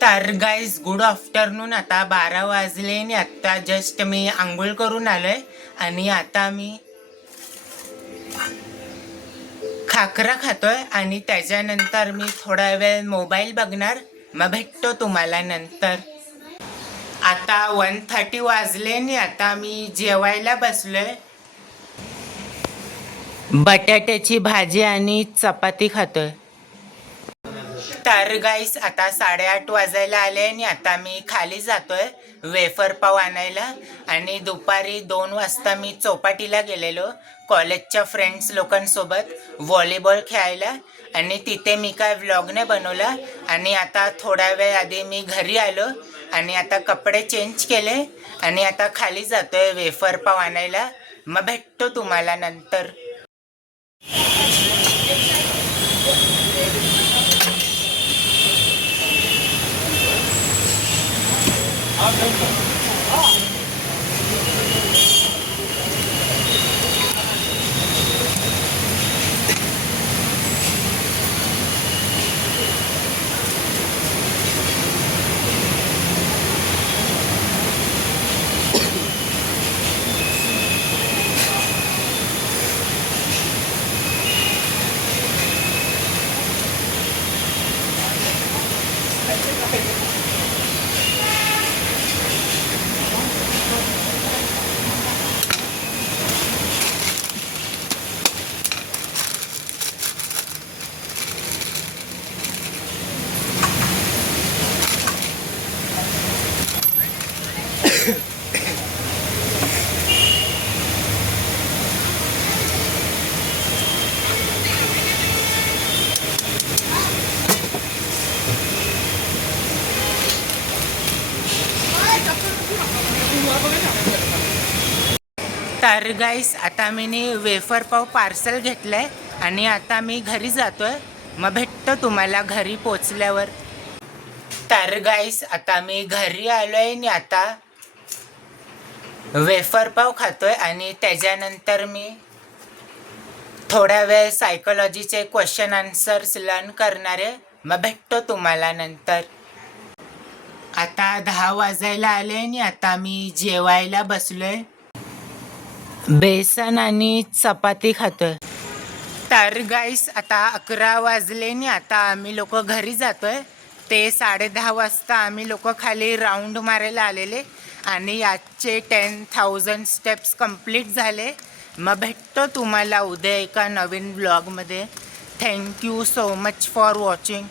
तर guys good afternoon. आता 12 वाजले आणि आत्ता जस्ट मी आंघोळ करून आलोय आणि आता मी खाकरा खातोय आणि त्याच्यानंतर मी थोडा वेळ मोबाईल बघणार. मग भेटतो तुम्हाला नंतर. आता 1:30 वाजले आणि आता मी जेवायला बसलोय. बटाट्याची भाजी आणि चपाती खातोय. तर गाईस आता 8:30 वाजायला आले आणि आता मी खाली जातोय वेफर पाव आणायला. आणि दुपारी 2 वाजता मी चौपाटीला गेलेलो कॉलेजच्या फ्रेंड्स लोकांसोबत व्हॉलीबॉल खेळायला. आणि तिथे मी काय व्लॉग नाही बनवला. आणि आता थोडा वेळ आधी मी घरी आलो आणि आता कपडे चेंज केले आणि आता खाली जातोय वेफर पाव आणायला. मग भेटतो तुम्हाला नंतर. तर गाईस आता मी वेफर पाव पार्सल घेतलंय आणि आता मी घरी जातोय. मग भेटतो तुम्हाला घरी पोचल्यावर. तर गाईस आता मी घरी आलोय आणि आता वेफर पाव खातोय आणि त्याच्यानंतर मी थोड्या वेळ सायकोलॉजीचे क्वेश्चन आन्सर्स लर्न करणार आहे. मग भेटतो तुम्हाला नंतर. आता 10 वाजायला आले आणि आता मी जेवायला बसलोय. बेसन आणि चपाती खातोय. तर गाईस आता 11 वाजले आणि आता आम्ही लोक घरी जातोय. ते 10:30 वाजता आम्ही लोक खाली राऊंड मारायला आलेले आणि आजचे 10,000 स्टेप्स कंप्लीट झाले. मग भेटतो तुम्हाला उद्या एका नवीन ब्लॉगमध्ये. Thank you so much for watching.